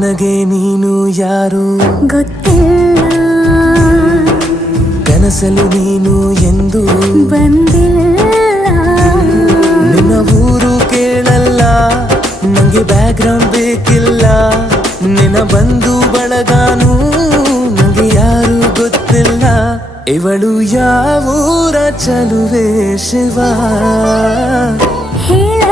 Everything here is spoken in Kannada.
ನನಗೆ ನೀನು ಯಾರು ಗೊತ್ತಿಲ್ಲ, ಕನಸಲು ನೀನು ಎಂದು ಬಂದಿಲ್ಲ. ನಿನ್ನ ಊರು ಕೇಳಲ್ಲ, ನಂಗೆ ಬ್ಯಾಕ್ಗ್ರೌಂಡ್ ಬೇಕಿಲ್ಲ. ನಿನ್ನ ಬಂಧು ಬಳಗಾನು ನಂಗೆ ಯಾರು ಗೊತ್ತಿಲ್ಲ. ಇವಳು ಯಾವೂರ ಚಲುವೆ ಶಿವ ಹೇಳ